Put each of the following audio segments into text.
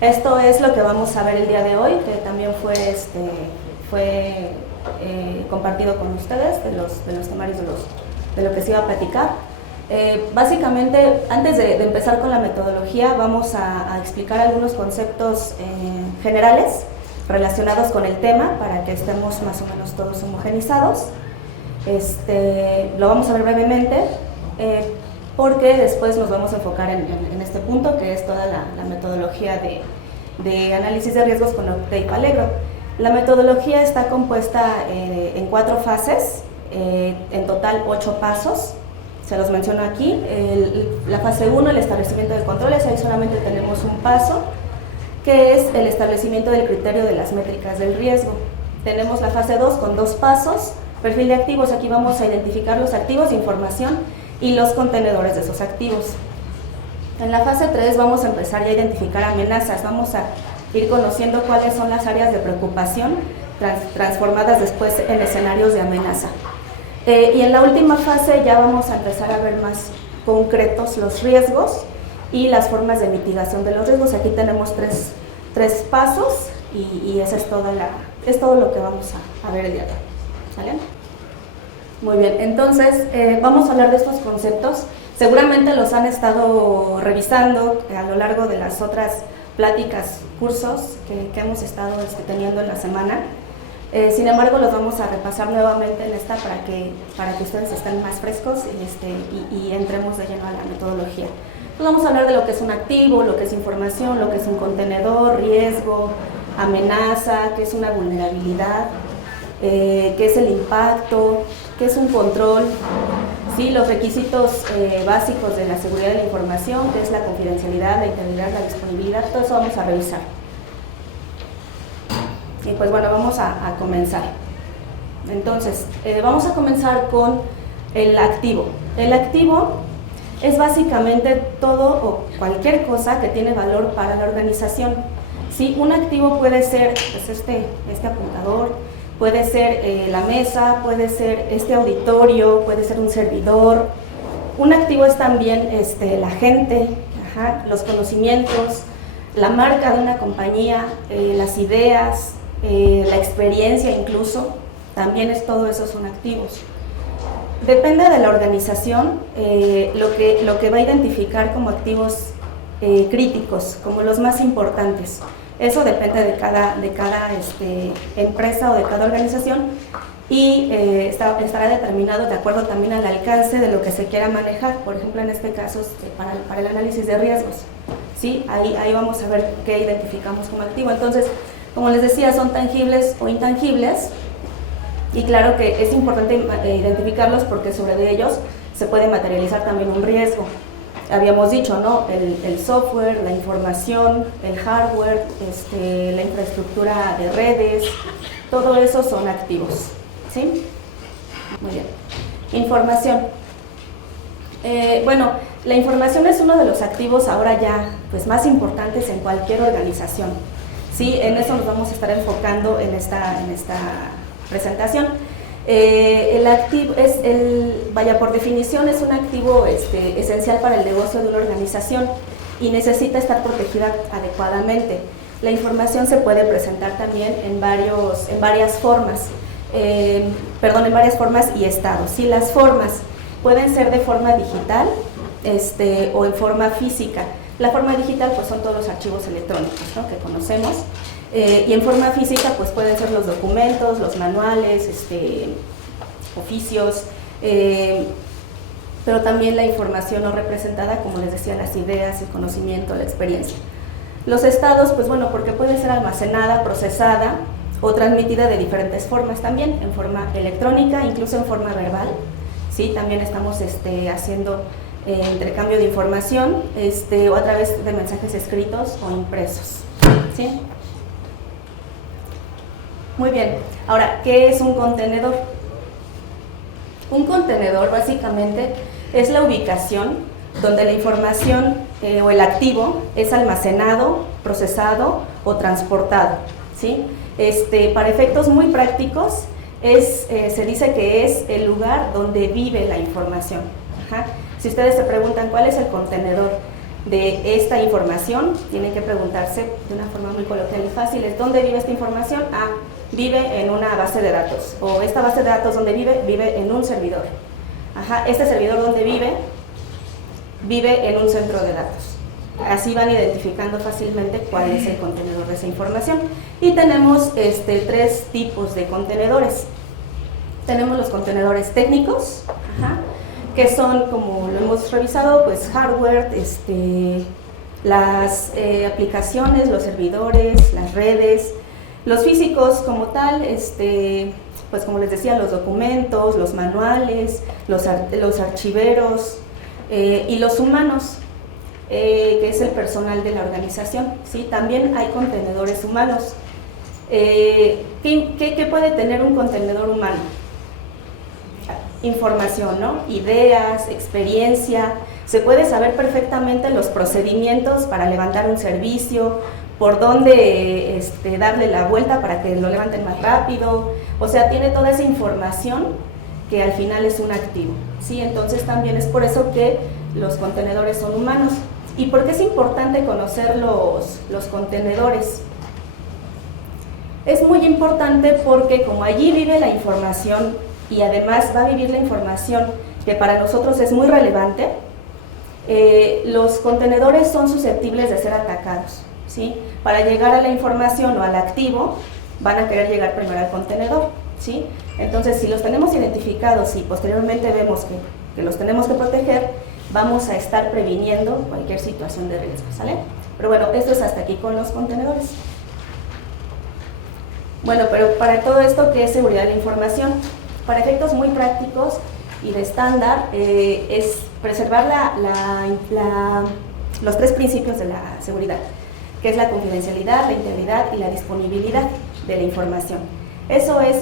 Esto es lo que vamos a ver el día de hoy, que también fue compartido con ustedes, de los temarios de lo que se iba a platicar. Básicamente, antes de empezar con la metodología, vamos a explicar algunos conceptos generales relacionados con el tema para que estemos más o menos todos homogenizados. Lo vamos a ver brevemente porque después nos vamos a enfocar en este punto, que es toda la metodología de análisis de riesgos con Octave Allegro. La metodología está compuesta en 4 fases, en total 8 pasos. Se los menciono aquí. La fase 1, el establecimiento de controles, ahí solamente tenemos un paso, que es el establecimiento del criterio de las métricas del riesgo. Tenemos la fase 2 con 2 pasos, perfil de activos, aquí vamos a identificar los activos de información y los contenedores de esos activos. En la fase 3 vamos a empezar ya a identificar amenazas, vamos a ir conociendo cuáles son las áreas de preocupación transformadas después en escenarios de amenaza. Y en la última fase ya vamos a empezar a ver más concretos los riesgos y las formas de mitigación de los riesgos. Aquí tenemos tres pasos y esa es todo lo que vamos a ver el día de hoy. ¿Sale? Muy bien, entonces vamos a hablar de estos conceptos. Seguramente los han estado revisando a lo largo de las otras pláticas, cursos que hemos estado teniendo en la semana. Sin embargo, los vamos a repasar nuevamente en esta para que ustedes estén más frescos y entremos de lleno a la metodología. Entonces vamos a hablar de lo que es un activo, lo que es información, lo que es un contenedor, riesgo, amenaza, qué es una vulnerabilidad, qué es el impacto, qué es un control, ¿sí? Los requisitos básicos de la seguridad de la información, qué es la confidencialidad, la integridad, la disponibilidad, todo eso vamos a revisar. Y pues bueno, vamos a comenzar. Entonces, vamos a comenzar con el activo. El activo es básicamente todo o cualquier cosa que tiene valor para la organización. ¿Sí? Un activo puede ser pues, este apuntador, puede ser la mesa, puede ser este auditorio, puede ser un servidor. Un activo es también la gente, los conocimientos, la marca de una compañía, las ideas, la experiencia incluso, también todo eso son activos. Depende de la organización lo que va a identificar como activos críticos, como los más importantes. Eso depende de cada empresa o de cada organización y estará determinado de acuerdo también al alcance de lo que se quiera manejar. Por ejemplo, en este caso, para el análisis de riesgos, ¿sí? Ahí vamos a ver qué identificamos como activo. Entonces, como les decía, son tangibles o intangibles y claro que es importante identificarlos porque sobre ellos se puede materializar también un riesgo. Habíamos dicho, ¿no? El software, la información, el hardware, la infraestructura de redes, todo eso son activos, ¿sí? Muy bien. Información. Bueno, la información es uno de los activos ahora ya pues, más importantes en cualquier organización. Sí, en eso nos vamos a estar enfocando en esta presentación. El activo por definición es un activo esencial para el negocio de una organización y necesita estar protegida adecuadamente. La información se puede presentar también en varias formas y estados. Sí, las formas pueden ser de forma digital o en forma física. La forma digital pues son todos los archivos electrónicos, ¿no? Que conocemos y en forma física pues pueden ser los documentos, los manuales, oficios, pero también la información no representada, como les decía, las ideas, el conocimiento, la experiencia. Los estados pues bueno, porque puede ser almacenada, procesada o transmitida de diferentes formas también, en forma electrónica, incluso en forma verbal, ¿sí? También estamos haciendo intercambio de información o a través de mensajes escritos o impresos, ¿sí? Muy bien, ahora, ¿qué es un contenedor? Un contenedor básicamente es la ubicación donde la información o el activo es almacenado, procesado o transportado, ¿sí? Para efectos muy prácticos se dice que es el lugar donde vive la información. Ajá. Si ustedes se preguntan cuál es el contenedor de esta información, tienen que preguntarse de una forma muy coloquial y fácil, es ¿dónde vive esta información? Ah, vive en una base de datos, o esta base de datos ¿dónde vive? Vive en un servidor. Ajá, este servidor ¿dónde vive? Vive en un centro de datos. Así van identificando fácilmente cuál es el contenedor de esa información. Y tenemos tres tipos de contenedores. Tenemos los contenedores técnicos, que son, como lo hemos revisado, pues hardware, las aplicaciones, los servidores, las redes. Los físicos como tal, pues como les decía, los documentos, los manuales, los archiveros, y los humanos, que es el personal de la organización, ¿sí? También hay contenedores humanos. ¿Qué puede tener un contenedor humano? Información, ¿no? Ideas, experiencia, se puede saber perfectamente los procedimientos para levantar un servicio, por dónde darle la vuelta para que lo levanten más rápido, o sea, tiene toda esa información que al final es un activo, ¿sí? Entonces también es por eso que los contenedores son humanos. ¿Y por qué es importante conocer los contenedores? Es muy importante porque como allí vive la información y además va a vivir la información que para nosotros es muy relevante, los contenedores son susceptibles de ser atacados, ¿sí? Para llegar a la información o al activo, van a querer llegar primero al contenedor, ¿sí? Entonces, si los tenemos identificados y posteriormente vemos que los tenemos que proteger, vamos a estar previniendo cualquier situación de riesgo, ¿sale? Pero bueno, esto es hasta aquí con los contenedores. Bueno, pero para todo esto, ¿qué es seguridad de la información? Para efectos muy prácticos y de estándar, es preservar los tres principios de la seguridad, que es la confidencialidad, la integridad y la disponibilidad de la información. Eso es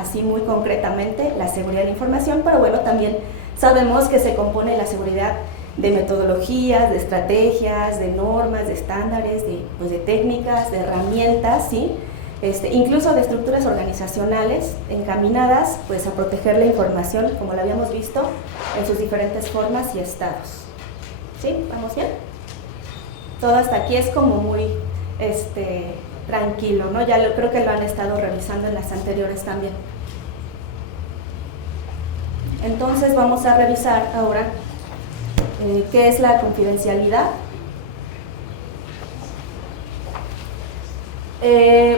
así muy concretamente la seguridad de la información, pero bueno, también sabemos que se compone la seguridad de metodologías, de estrategias, de normas, de estándares, de técnicas, de herramientas, ¿sí? Incluso de estructuras organizacionales encaminadas pues, a proteger la información, como lo habíamos visto, en sus diferentes formas y estados. ¿Sí? ¿Vamos bien? Todo hasta aquí es como muy tranquilo, ¿no? Ya creo que lo han estado revisando en las anteriores también. Entonces vamos a revisar ahora qué es la confidencialidad.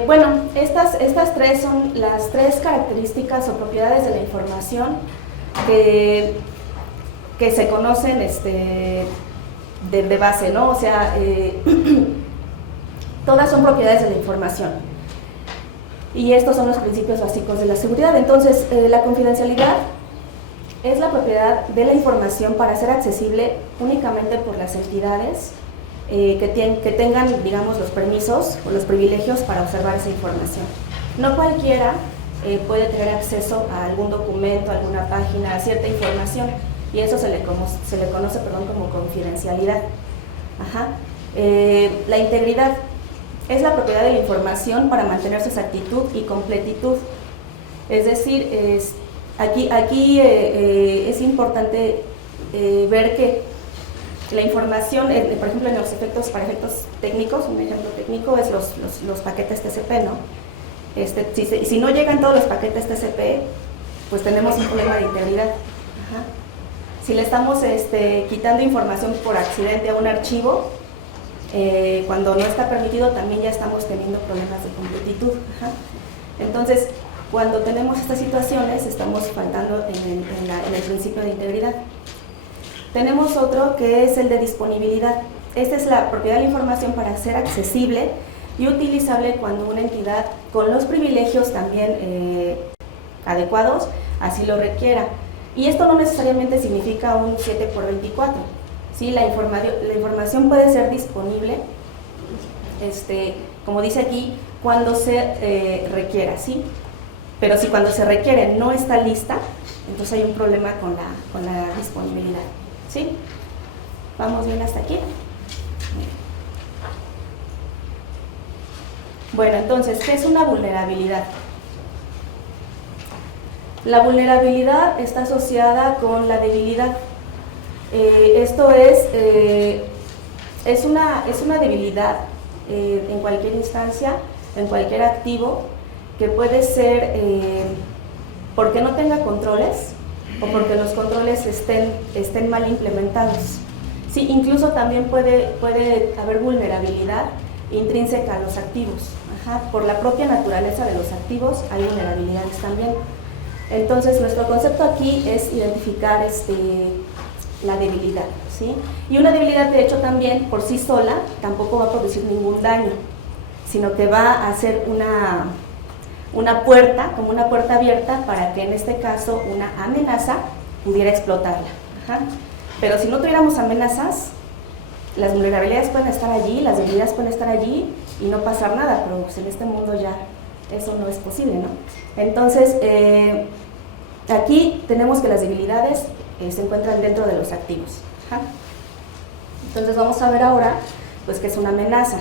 Bueno, estas tres son las tres características o propiedades de la información que se conocen de base, ¿no? O sea, todas son propiedades de la información. Y estos son los principios básicos de la seguridad. Entonces, la confidencialidad es la propiedad de la información para ser accesible únicamente por las entidades que tengan, digamos, los permisos o los privilegios para observar esa información. No cualquiera puede tener acceso a algún documento, a alguna página, a cierta información, y eso se le conoce como confidencialidad. La integridad es la propiedad de la información para mantener su exactitud y completitud. Es decir, aquí es importante ver que la información, por ejemplo, para efectos técnicos, un ejemplo técnico es los paquetes TCP, ¿no? Si no llegan todos los paquetes TCP, pues tenemos un problema de integridad. Si le estamos quitando información por accidente a un archivo, cuando no está permitido, también ya estamos teniendo problemas de completitud. Entonces, cuando tenemos estas situaciones, estamos faltando en el principio de integridad. Tenemos otro que es el de disponibilidad. Esta es la propiedad de la información para ser accesible y utilizable cuando una entidad con los privilegios también adecuados así lo requiera. Y esto no necesariamente significa un 7x24. ¿Sí? La información puede ser disponible, como dice aquí, cuando se requiera, ¿sí? Pero si cuando se requiere no está lista, entonces hay un problema con la disponibilidad. ¿Sí? ¿Vamos bien hasta aquí? Bueno, entonces, ¿qué es una vulnerabilidad? La vulnerabilidad está asociada con la debilidad. Esto es es una debilidad en cualquier instancia, en cualquier activo, que puede ser porque no tenga controles o porque los controles estén mal implementados. Sí, incluso también puede haber vulnerabilidad intrínseca a los activos. Por la propia naturaleza de los activos hay vulnerabilidades también. Entonces, nuestro concepto aquí es identificar la debilidad, ¿sí? Y una debilidad, de hecho, también por sí sola tampoco va a producir ningún daño, sino que va a ser una puerta, como una puerta abierta para que en este caso una amenaza pudiera explotarla. Pero si no tuviéramos amenazas, las vulnerabilidades pueden estar allí, las debilidades pueden estar allí y no pasar nada, pero pues en este mundo ya eso no es posible, ¿no? Entonces, aquí tenemos que las debilidades se encuentran dentro de los activos. Entonces vamos a ver ahora pues qué es una amenaza.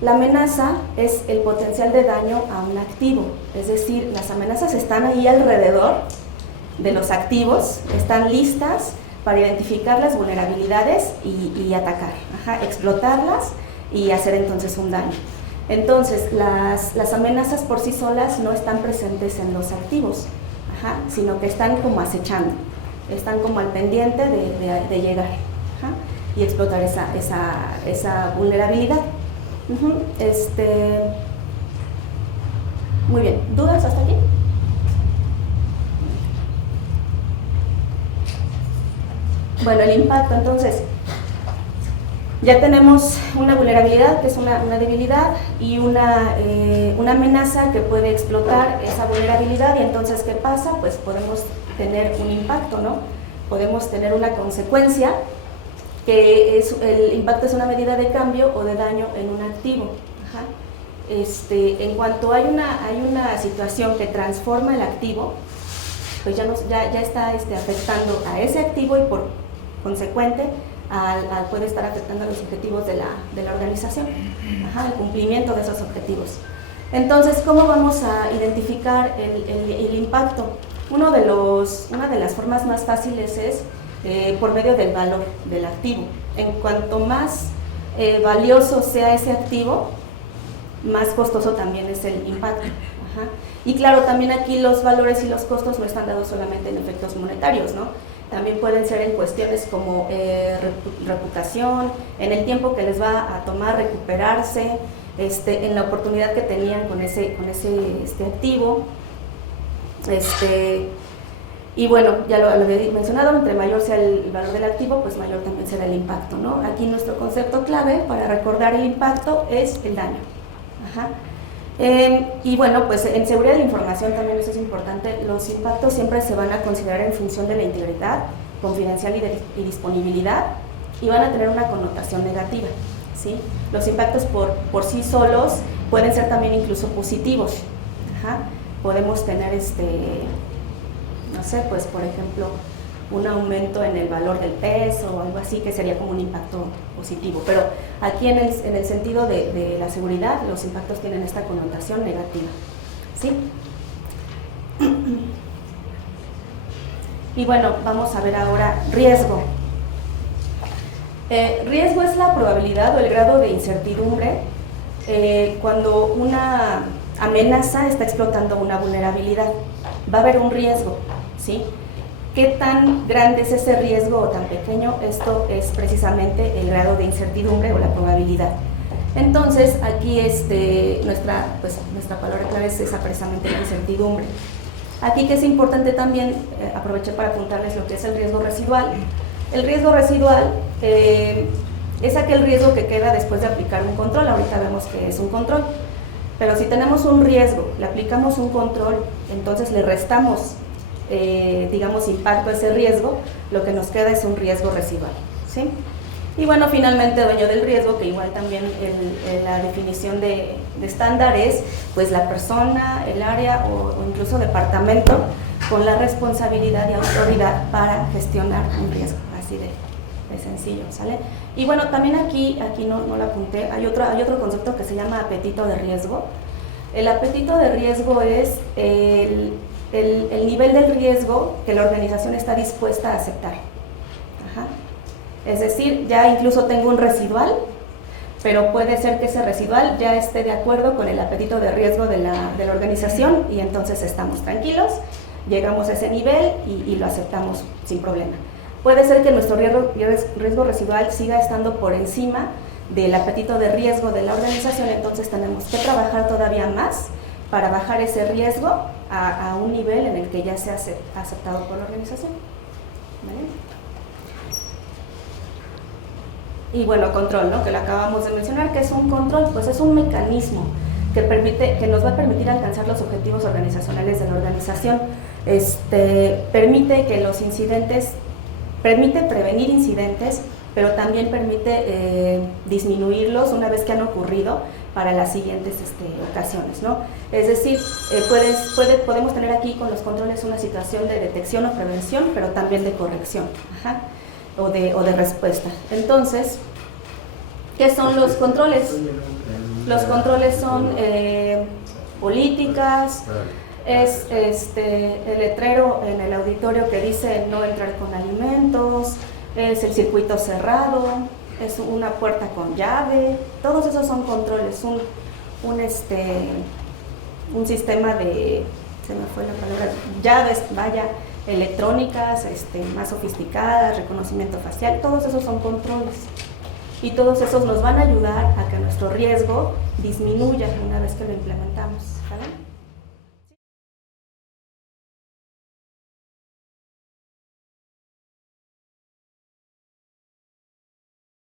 La amenaza es el potencial de daño a un activo, es decir, las amenazas están ahí alrededor de los activos, están listas para identificar las vulnerabilidades y atacar, explotarlas y hacer entonces un daño. Entonces, las amenazas por sí solas no están presentes en los activos, sino que están como acechando, están como al pendiente de llegar y explotar esa vulnerabilidad. Muy bien, ¿dudas hasta aquí? Bueno, el impacto, entonces, ya tenemos una vulnerabilidad, que es una debilidad, y una amenaza que puede explotar esa vulnerabilidad, y entonces, ¿qué pasa? Pues podemos tener un impacto, ¿no? Podemos tener una consecuencia, que el impacto es una medida de cambio o de daño en un activo. En cuanto hay una situación que transforma el activo, pues ya está afectando a ese activo y por consecuente puede estar afectando a los objetivos de la organización, el cumplimiento de esos objetivos. Entonces, ¿cómo vamos a identificar el impacto? Una de las formas más fáciles es por medio del valor del activo. En cuanto más valioso sea ese activo, más costoso también es el impacto. Y claro, también aquí los valores y los costos no están dados solamente en efectos monetarios, ¿no? También pueden ser en cuestiones como reputación, en el tiempo que les va a tomar recuperarse, en la oportunidad que tenían con ese activo. Y bueno, ya lo había mencionado, entre mayor sea el valor del activo, pues mayor también será el impacto, ¿no? Aquí nuestro concepto clave para recordar el impacto es el daño. Y bueno, pues en seguridad de la información también eso es importante, los impactos siempre se van a considerar en función de la integridad, confidencialidad y disponibilidad, y van a tener una connotación negativa, ¿sí? Los impactos por sí solos pueden ser también incluso positivos. Podemos tener no sé, pues por ejemplo, un aumento en el valor del peso o algo así, que sería como un impacto positivo. Pero aquí en el sentido de la seguridad, los impactos tienen esta connotación negativa, ¿sí? Y bueno, vamos a ver ahora riesgo. Riesgo es la probabilidad o el grado de incertidumbre cuando una amenaza está explotando una vulnerabilidad. Va a haber un riesgo, ¿sí? ¿Qué tan grande es ese riesgo o tan pequeño? Esto es precisamente el grado de incertidumbre o la probabilidad. Entonces, aquí nuestra palabra clave es esa precisamente la incertidumbre. Aquí que es importante también, aproveché para apuntarles lo que es el riesgo residual. El riesgo residual es aquel riesgo que queda después de aplicar un control. Ahorita vemos que es un control. Pero si tenemos un riesgo, le aplicamos un control, entonces le restamos, digamos, impacto a ese riesgo, lo que nos queda es un riesgo residual, ¿sí? Y bueno, finalmente, dueño del riesgo, que igual también la definición de estándar es, pues, la persona, el área o incluso departamento con la responsabilidad y autoridad para gestionar un riesgo, así de sencillo, ¿sale? Y bueno, también aquí no lo apunté, hay otro concepto que se llama apetito de riesgo. El apetito de riesgo es el nivel del riesgo que la organización está dispuesta a aceptar. Es decir, ya incluso tengo un residual, pero puede ser que ese residual ya esté de acuerdo con el apetito de riesgo de la organización y entonces estamos tranquilos, llegamos a ese nivel y lo aceptamos sin problema. Puede ser que nuestro riesgo residual siga estando por encima del apetito de riesgo de la organización, entonces tenemos que trabajar todavía más para bajar ese riesgo a un nivel en el que ya sea aceptado por la organización. ¿Vale? Y bueno, control, ¿no? Que lo acabamos de mencionar. ¿Qué es un control? Pues es un mecanismo que nos va a permitir alcanzar los objetivos organizacionales de la organización. Permite que los incidentes, permite prevenir incidentes, pero también permite disminuirlos una vez que han ocurrido para las siguientes ocasiones, ¿no? Es decir, podemos tener aquí con los controles una situación de detección o prevención, pero también de corrección. Ajá. O de respuesta. Entonces, ¿qué son los controles? Los controles son políticas, es el letrero en el auditorio que dice no entrar con alimentos, es el circuito cerrado, es una puerta con llave, todos esos son controles, un sistema de, se me fue la palabra, llaves, electrónicas, más sofisticadas, reconocimiento facial, todos esos son controles y todos esos nos van a ayudar a que nuestro riesgo disminuya una vez que lo implementamos, ¿vale?